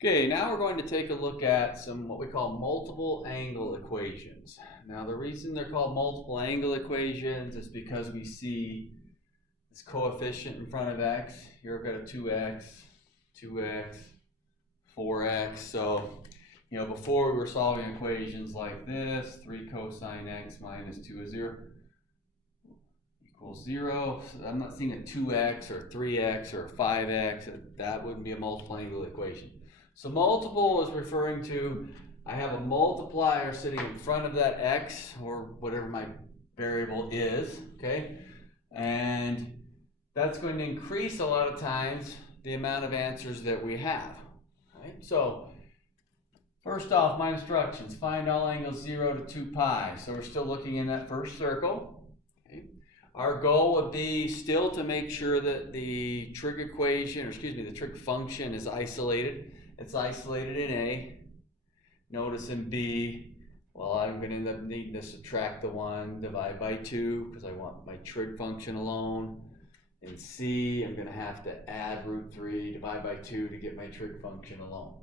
Okay, now we're going to take a look at some what we call multiple angle equations. Now the reason they're called multiple angle equations is because we see this coefficient in front of x. Here I've got a 2x, 2x, 4x. So, before we were solving equations like this, 3 cosine x minus 2 is 0 equals 0. So I'm not seeing a 2x or a 3x or a 5x. That wouldn't be a multiple angle equation. So multiple is referring to I have a multiplier sitting in front of that x or whatever my variable is, okay? And that's going to increase a lot of times the amount of answers that we have, right? So first off, my instructions, find all angles 0 to 2 pi. So we're still looking in that first circle. Okay. Our goal would be still to make sure that the trig equation, or excuse me, the trig function is isolated. It's isolated in A. Notice in B, well, I'm going to end up needing to subtract the 1, divide by 2, because I want my trig function alone. In C, I'm going to have to add root 3, divide by 2 to get my trig function alone.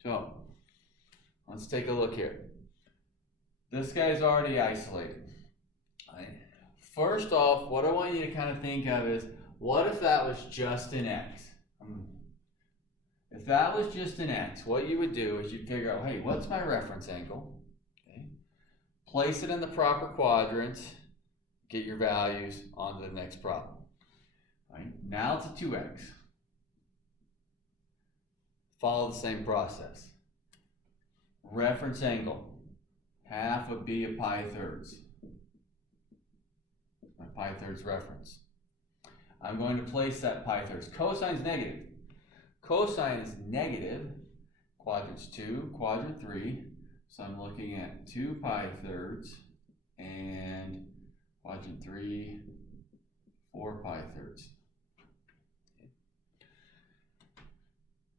So, let's take a look here. This guy's already isolated. Right. First off, what I want you to kind of think of is, what if that was just an x? If that was just an x, what you would do is you'd figure out, hey, what's my reference angle? Okay. Place it in the proper quadrant, get your values onto the next problem. Right. Now it's a 2x. Follow the same process. Reference angle, half of b of pi thirds. My pi thirds reference. I'm going to place that pi thirds. Cosine's negative. Cosine is negative, quadrants 2, quadrant 3, so I'm looking at 2 pi thirds and quadrant 3, 4 pi thirds.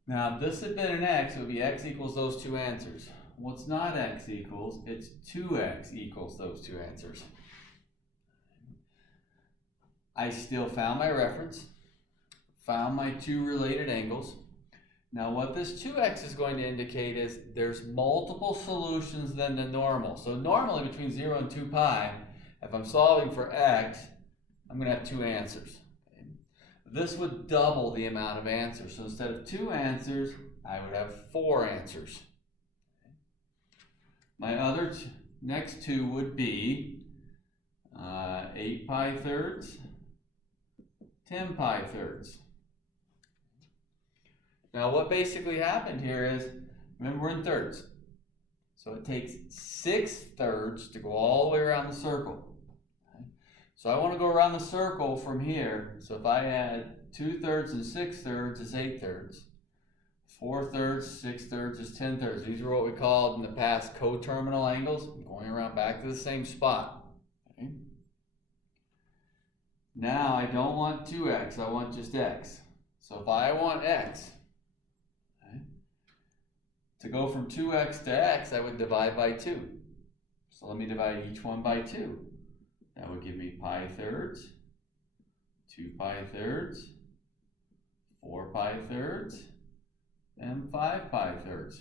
Now if this had been an x, it would be x equals those two answers. What's not x equals, it's 2x equals those two answers. I still found my reference. Found my two related angles. Now what this 2x is going to indicate is there's multiple solutions than the normal. So normally between 0 and 2 pi, if I'm solving for x, I'm going to have two answers. Okay. This would double the amount of answers. So instead of 2 answers, I would have 4 answers. Okay. My other next two would be 8 pi thirds, 10 pi thirds. Now what basically happened here is, remember we're in thirds. So it takes 6 thirds to go all the way around the circle. Okay. So I want to go around the circle from here. So if I add 2 thirds and 6 thirds is 8 thirds. 4 thirds, 6 thirds is 10 thirds. These are what we called in the past coterminal angles. I'm going around back to the same spot. Okay. Now I don't want 2x, I want just x. So if I want x, to go from 2x to x, I would divide by 2. So let me divide each one by 2. That would give me pi thirds, 2 pi thirds, 4 pi thirds, and 5 pi thirds.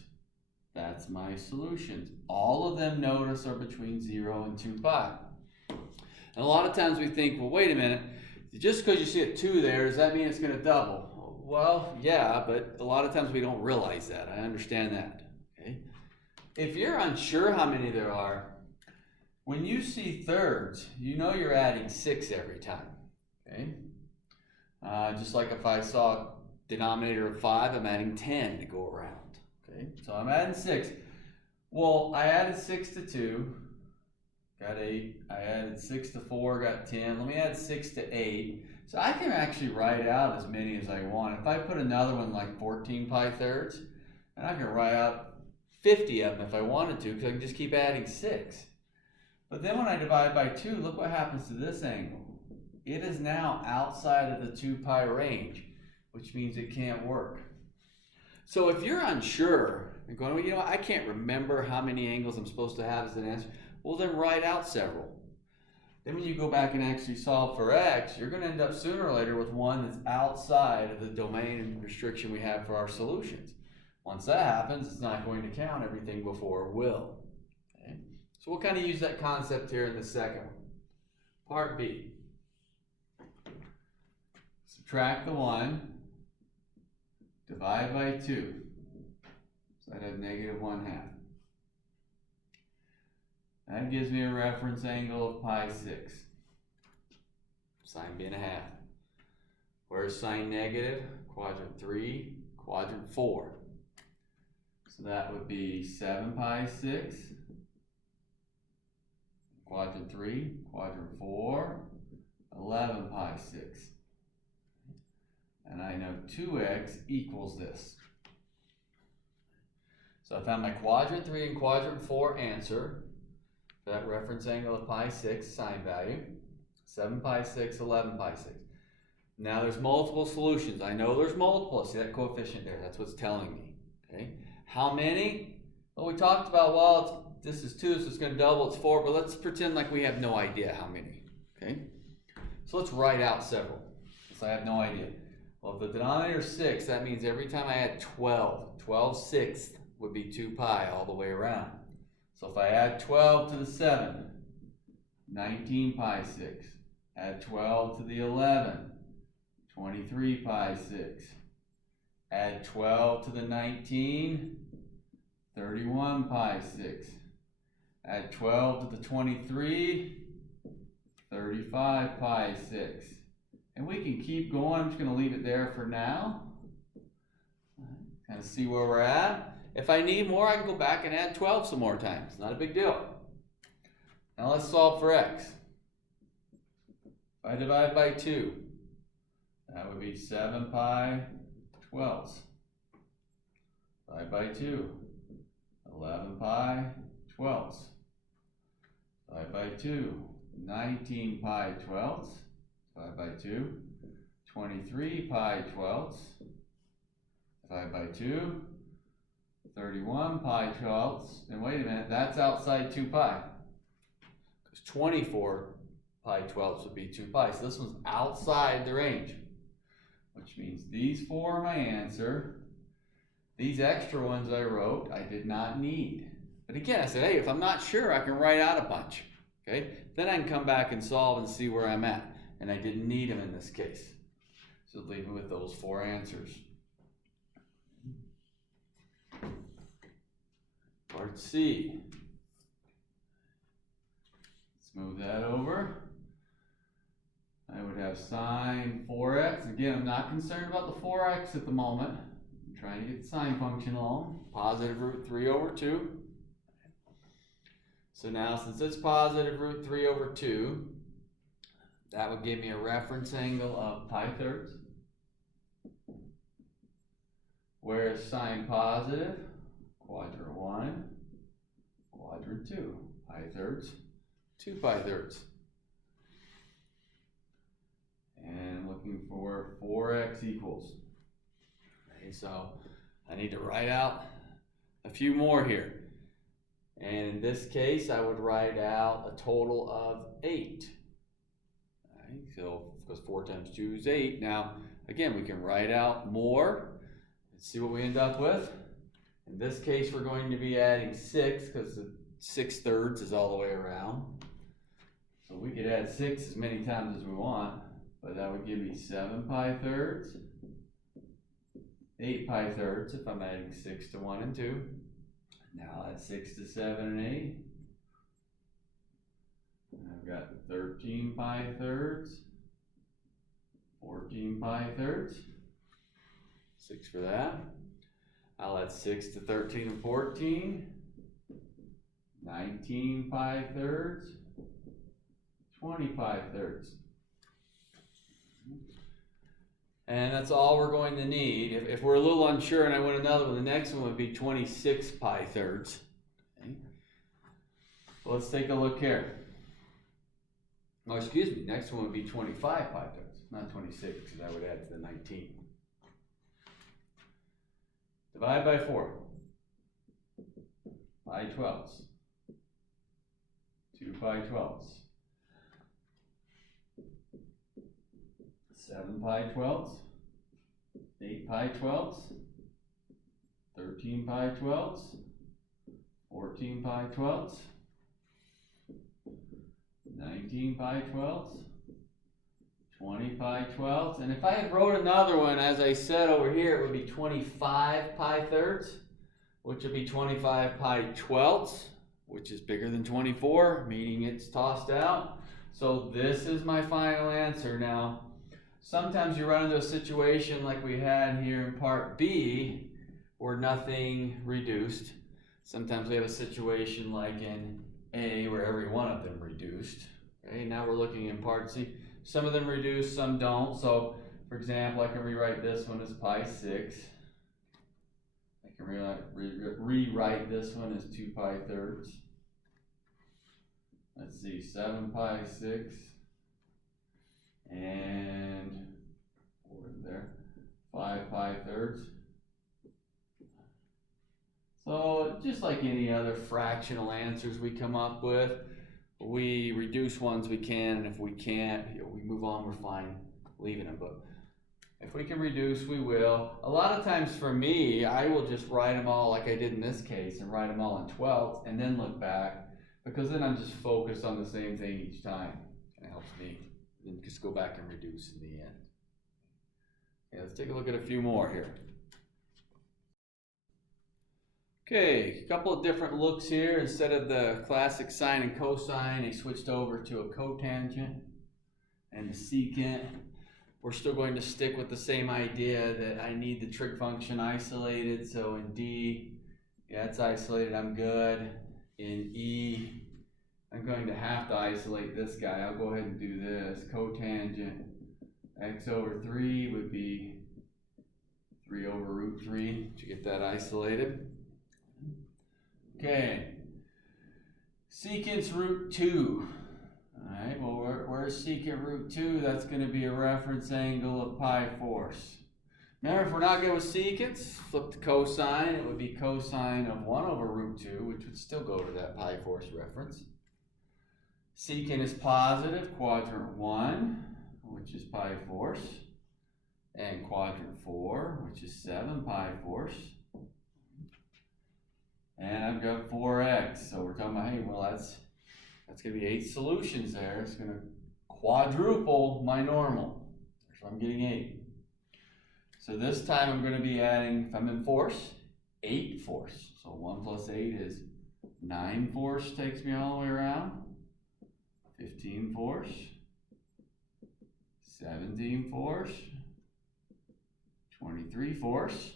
That's my solutions. All of them, notice, are between 0 and 2 pi. And a lot of times we think, well, wait a minute, just because you see a 2 there, does that mean it's going to double? Well, yeah, but a lot of times we don't realize that. I understand that. Okay? If you're unsure how many there are, when you see thirds, you know you're adding 6 every time. Okay? Just like if I saw a denominator of 5, I'm adding 10 to go around. Okay? So I'm adding 6. Well, I added 6 to 2, got 8. I added 6 to 4, got 10. Let me add 6 to 8. So I can actually write out as many as I want. If I put another one like 14 pi thirds, and I can write out 50 of them if I wanted to, because I can just keep adding 6. But then when I divide by 2, look what happens to this angle. It is now outside of the 2 pi range, which means it can't work. So if you're unsure, and going, well, I can't remember how many angles I'm supposed to have as an answer, well then write out several. Then when you go back and actually solve for x, you're going to end up sooner or later with one that's outside of the domain and restriction we have for our solutions. Once that happens, it's not going to count everything before will. Okay? So we'll kind of use that concept here in the second one. Part B. Subtract the 1, divide by 2. So I'd have negative 1/2. That gives me a reference angle of pi 6. Sine being 1/2. Where's sine negative? Quadrant 3, quadrant 4. So that would be 7 pi 6. Quadrant 3, quadrant 4, 11 pi 6. And I know 2x equals this. So I found my quadrant 3 and quadrant 4 answer. That reference angle of pi 6 sine value, 7 pi 6, 11 pi 6. Now there's multiple solutions. I know there's multiple. See that coefficient there? That's what's telling me. Okay. How many? Well, we talked about, well, this is 2, so it's going to double. It's 4, but let's pretend like we have no idea how many. Okay. So let's write out several. So I have no idea. Well, if the denominator is 6, that means every time I add 12 sixths would be 2 pi all the way around. So if I add 12 to the 7, 19 pi 6. Add 12 to the 11, 23 pi 6. Add 12 to the 19, 31 pi 6. Add 12 to the 23, 35 pi 6. And we can keep going. I'm just going to leave it there for now. Kind of see where we're at. If I need more, I can go back and add 12 some more times. Not a big deal. Now let's solve for x. If I divide by 2, that would be 7 pi 12ths. Divide by 2, 11 pi 12ths. Divide by 2, 19 pi 12ths. Divide by 2, 23 pi 12ths. Divide by 2, 31 pi 12ths. And wait a minute, that's outside 2 pi. Because 24 pi 12ths would be 2 pi. So this one's outside the range. Which means these 4 are my answer. These extra ones I wrote, I did not need. But again, I said, hey, if I'm not sure, I can write out a bunch. Okay? Then I can come back and solve and see where I'm at. And I didn't need them in this case. So leave me with those 4 answers. Part C. Let's move that over. I would have sine 4x. Again, I'm not concerned about the 4x at the moment. I'm trying to get the sine function along. Positive root 3 over 2. So now, since it's positive root 3 over 2, that would give me a reference angle of pi thirds. Whereas sine positive, quadrant 1, quadrant 2, pi thirds, 2 pi thirds. And looking for 4x equals. Okay, so I need to write out a few more here. And in this case, I would write out a total of 8. Okay, so because 4 times 2 is 8. Now, again, we can write out more. Let's see what we end up with. In this case, we're going to be adding 6 because the 6 thirds is all the way around. So we could add 6 as many times as we want, but that would give me 7 pi thirds, 8 pi thirds if I'm adding 6 to 1 and 2. Now that's 6 to 7 and 8. And I've got 13 pi thirds, 14 pi thirds, 6 for that. I'll add 6 to 13 and 14, 19 pi thirds, 20 pi thirds. And that's all we're going to need. If we're a little unsure and I want another one, the next one would be 26 pi thirds. Okay. Well, let's take a look here. Oh, excuse me, next one would be 25 pi thirds, not 26, because I would add to the 19. Divide by 4. Pi 12ths. 2 pi 12ths. 7 pi twelfths, 8 pi twelfths, 13 pi twelfths, 14 pi twelfths, 19 pi twelfths, 20 pi twelfths, and if I had wrote another one, as I said over here, it would be 25 pi thirds, which would be 25 pi twelfths, which is bigger than 24, meaning it's tossed out. So this is my final answer. Now, sometimes you run into a situation like we had here in part B, where nothing reduced. Sometimes we have a situation like in A, where every one of them reduced. Okay, now we're looking in part C. Some of them reduce, some don't. So, for example, I can rewrite this one as pi 6. I can rewrite this one as 2 pi thirds. Let's see, 7 pi 6. And 4 in there. 5 pi thirds. So, just like any other fractional answers we come up with, we reduce ones we can, and if we can't, we move on, we're fine leaving them. But if we can reduce, we will. A lot of times for me, I will just write them all like I did in this case, and write them all in twelfths, and then look back, because then I'm just focused on the same thing each time. And it helps me then just go back and reduce in the end. Okay, let's take a look at a few more here. Okay, a couple of different looks here. Instead of the classic sine and cosine, they switched over to a cotangent and the secant. We're still going to stick with the same idea that I need the trig function isolated. So in D, yeah, it's isolated, I'm good. In E, I'm going to have to isolate this guy. I'll go ahead and do this. Cotangent x over 3 would be 3 over root 3 to get that isolated. Okay, secant's root 2. All right, well, where's secant root 2? That's going to be a reference angle of pi fourths. Remember, if we're not good with secants, flip to cosine. It would be cosine of 1 over root 2, which would still go to that pi fourths reference. Secant is positive, quadrant 1, which is pi fourths, and quadrant 4, which is 7 pi fourths. And I've got 4x, so we're talking about, hey, well, that's going to be 8 solutions there. It's going to quadruple my normal. So I'm getting 8. So this time I'm going to be adding, if I'm in fourths, 8 fourths. So 1 plus 8 is 9 fourths, takes me all the way around. 15 fourths. 17 fourths. 23 fourths.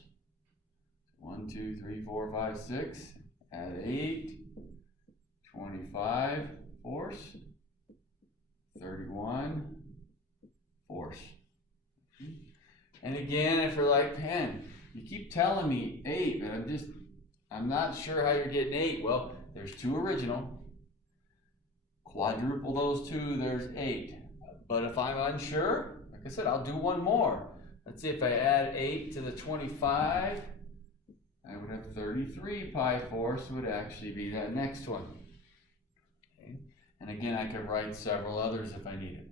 1, 2, 3, 4, 5, 6. Add 8. 25 fourths. 31 fourths. And again, if you're like, man, you keep telling me 8, but I'm not sure how you're getting 8. Well, there's 2 original. Quadruple those 2, there's 8. But if I'm unsure, like I said, I'll do one more. Let's see, if I add 8 to the 25, I would have 33 pi fourths would actually be that next one. Okay. And again, I could write several others if I need it.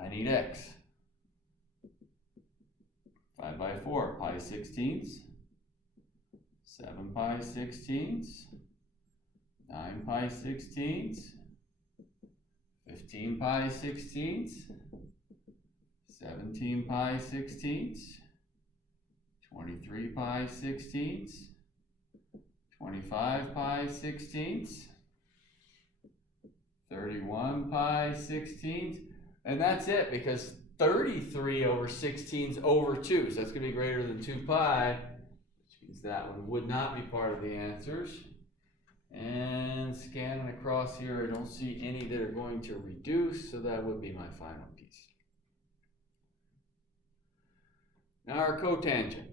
I need x. 5 by 4, pi sixteenths. 7 pi sixteenths. 9 pi sixteenths. 15 pi sixteenths. 17 pi sixteenths. 23 pi sixteenths. 25 pi sixteenths. 31 pi sixteenths. And that's it, because 33 over 16 is over 2, so that's going to be greater than 2 pi, which means that one would not be part of the answers. And scanning across here, I don't see any that are going to reduce, so that would be my final piece. Now our cotangent.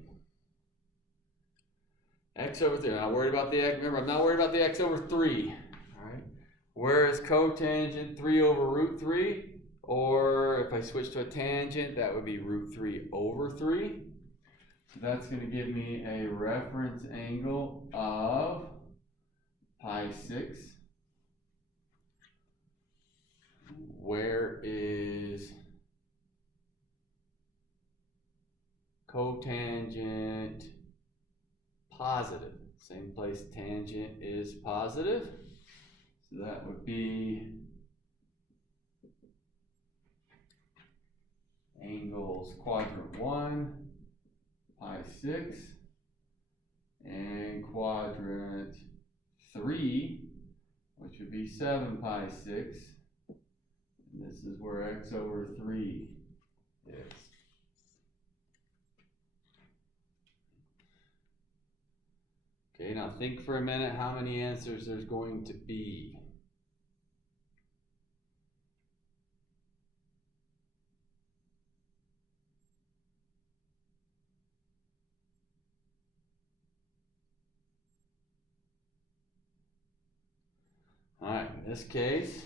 X over 3. I'm not worried about the x. Remember, I'm not worried about the x over 3. All right. Where is cotangent 3 over root 3? Or if I switch to a tangent, that would be root 3 over 3. So that's going to give me a reference angle of pi 6. Where is cotangent positive. Same place tangent is positive. So that would be angles quadrant 1, pi 6, and quadrant 3, which would be 7 pi 6. And this is where x over 3 is. Okay, now think for a minute how many answers there's going to be. Alright, in this case,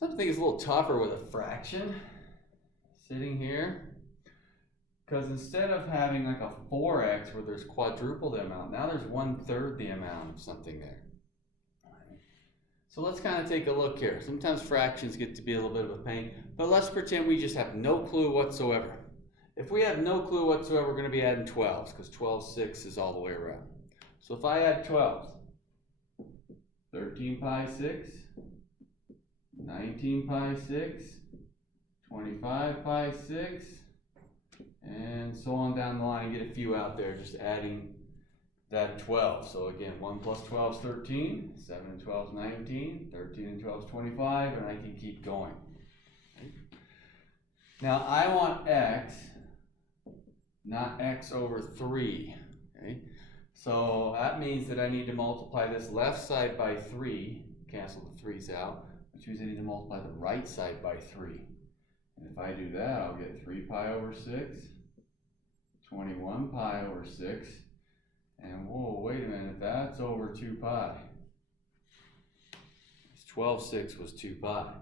something is a little tougher with a fraction sitting here. Because instead of having like a 4x where there's quadruple the amount, now there's 1/3 the amount of something there. So let's kind of take a look here. Sometimes fractions get to be a little bit of a pain, but let's pretend we just have no clue whatsoever. If we have no clue whatsoever, we're going to be adding 12s because 12 6 is all the way around. So if I add 12s, 13 pi 6, 19 pi 6, 25 pi 6, and so on down the line, get a few out there, just adding that 12. So again, 1 plus 12 is 13, 7 and 12 is 19, 13 and 12 is 25, and I can keep going. Okay. Now I want x, not x over 3. Okay? So that means that I need to multiply this left side by 3, cancel the 3's out, which means I need to multiply the right side by 3. And if I do that, I'll get 3 pi over 6, 21 pi over 6, and whoa, wait a minute, that's over 2 pi. 12 6 was 2 pi.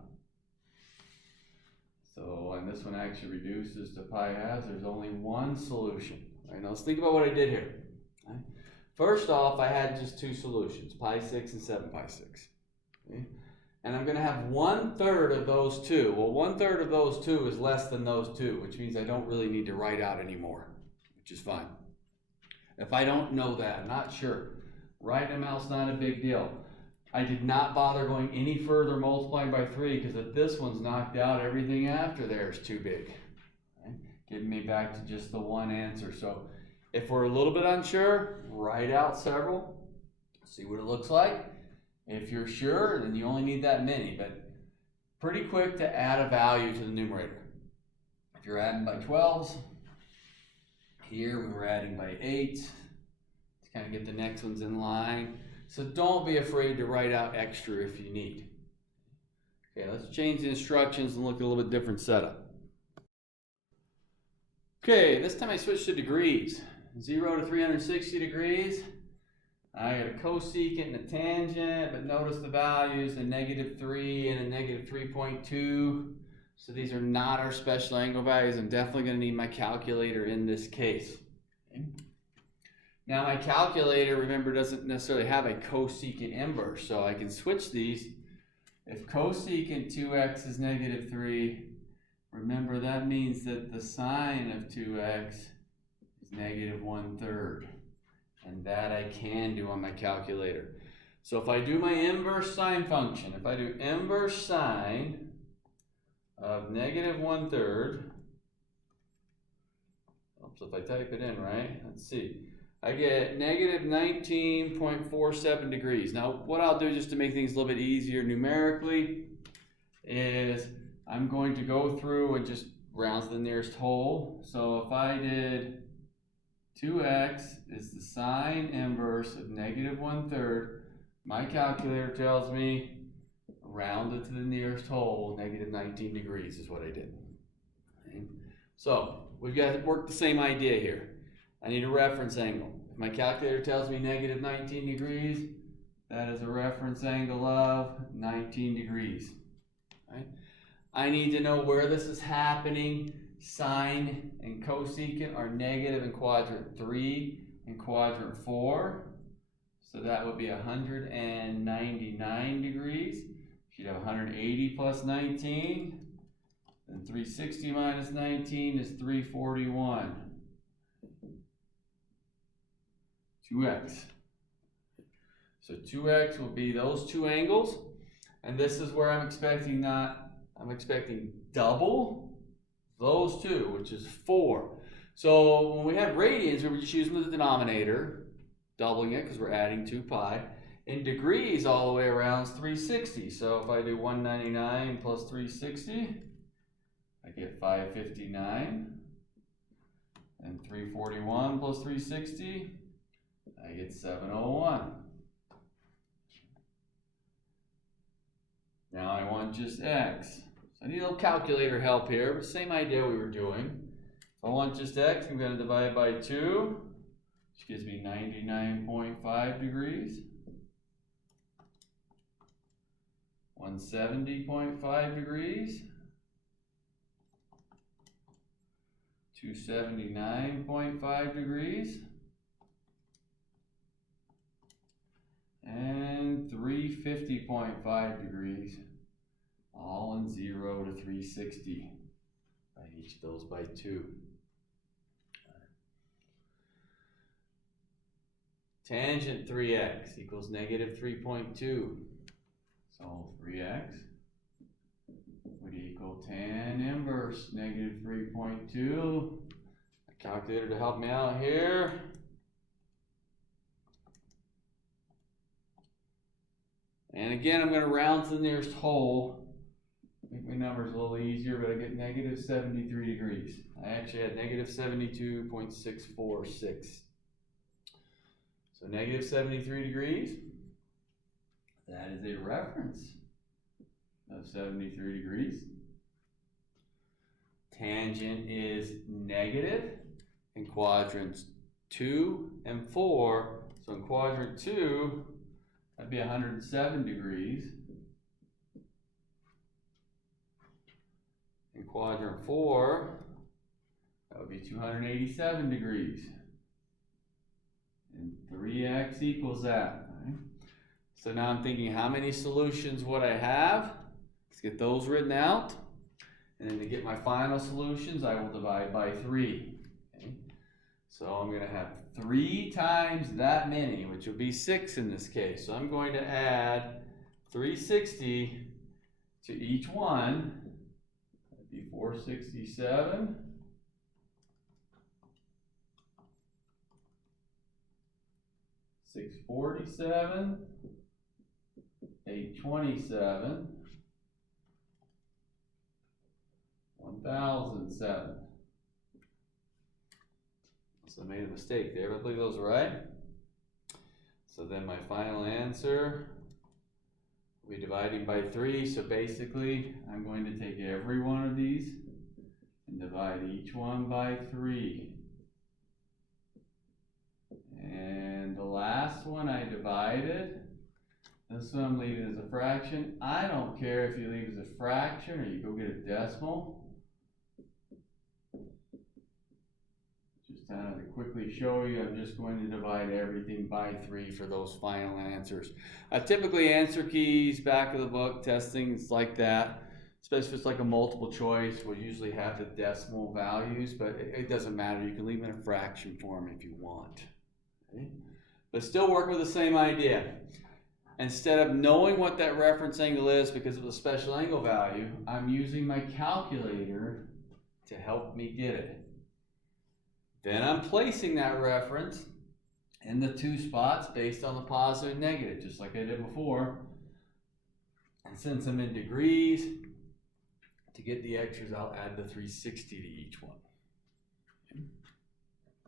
So, and this one actually reduces to pi halves. There's only one solution. All right, now let's think about what I did here. Right. First off, I had just two solutions, pi 6 and 7 pi 6. Okay. And I'm going to have 1/3 of those two. Well, 1/3 of those two is less than those two, which means I don't really need to write out anymore, which is fine. If I don't know that, I'm not sure, right amount's not a big deal. I did not bother going any further multiplying by 3 because if this one's knocked out, everything after there is too big. Right? Getting me back to just the one answer. So if we're a little bit unsure, write out several, see what it looks like. If you're sure, then you only need that many, but pretty quick to add a value to the numerator. If you're adding by 12s, here we were adding by 8 to kind of get the next ones in line. So don't be afraid to write out extra if you need. Okay, let's change the instructions and look at a little bit different setup. Okay, this time I switched to degrees. 0 to 360 degrees. I got a cosecant and a tangent, but notice the values, a -3 and a -3.2. So these are not our special angle values. I'm definitely going to need my calculator in this case. Okay. Now my calculator, remember, doesn't necessarily have a cosecant inverse, so I can switch these. If cosecant 2x is -3, remember that means that the sine of 2x is -1/3. And that I can do on my calculator. So if I do my inverse sine function, if I do inverse sine of -1/3, so if I type it in right, let's see, I get -19.47 degrees. Now what I'll do just to make things a little bit easier numerically is I'm going to go through and just round to the nearest whole. So if I did 2x is the sine inverse of -1/3. My calculator tells me round it to the nearest whole, -19 degrees is what I did. Okay. So we've got to work the same idea here. I need a reference angle. If my calculator tells me -19 degrees, that is a reference angle of 19 degrees. Right? I need to know where this is happening. Sine and cosecant are negative in quadrant 3 and quadrant 4. So that would be 199 degrees. If you'd have 180 plus 19, Then 360 minus 19 is 341. 2x. So 2x will be those two angles. And this is where I'm expecting double those two, which is 4. So when we have radians, we were just using the denominator, doubling it because we're adding 2 pi. In degrees, all the way around is 360. So if I do 199 plus 360, I get 559. And 341 plus 360, I get 701. Now I want just x. So I need a little calculator help here, but same idea we were doing. If I want just x, I'm going to divide by 2, which gives me 99.5 degrees. 170.5 degrees. 279.5 degrees. And 350.5 degrees, all in 0 to 360. By each of those by 2. Tangent 3x equals negative 3.2. So 3x would equal tan inverse negative 3.2. A calculator to help me out here. And again, I'm going to round to the nearest whole. Make my numbers a little easier, but I get negative 73 degrees. I actually had negative 72.646. So negative 73 degrees, that is a reference of 73 degrees. Tangent is negative in quadrants 2 and 4. So in quadrant 2, that'd be 107 degrees. In quadrant 4, that would be 287 degrees. And 3x equals that. Right? So now I'm thinking, how many solutions would I have? Let's get those written out. And then to get my final solutions, I will divide by 3. Okay? So I'm going to have 3 times that many, which would be 6 in this case. So I'm going to add 360 to each one. That'd be 467. 647. 827. 1007. So I made a mistake there, but I believe those are right. So then my final answer will be dividing by 3. So basically, I'm going to take every one of these and divide each one by 3. And the last one I divided. This one I'm leaving as a fraction. I don't care if you leave it as a fraction or you go get a decimal. Just kind of to quickly show you, I'm just going to divide everything by 3 for those final answers. Typically answer keys, back of the book, testings like that, especially if it's like a multiple choice, will usually have the decimal values, but it doesn't matter. You can leave it in a fraction form if you want. Okay? But still work with the same idea. Instead of knowing what that reference angle is because of the special angle value, I'm using my calculator to help me get it. Then I'm placing that reference in the 2 spots based on the positive and negative, just like I did before. And since I'm in degrees, to get the extras, I'll add the 360 to each one. Okay.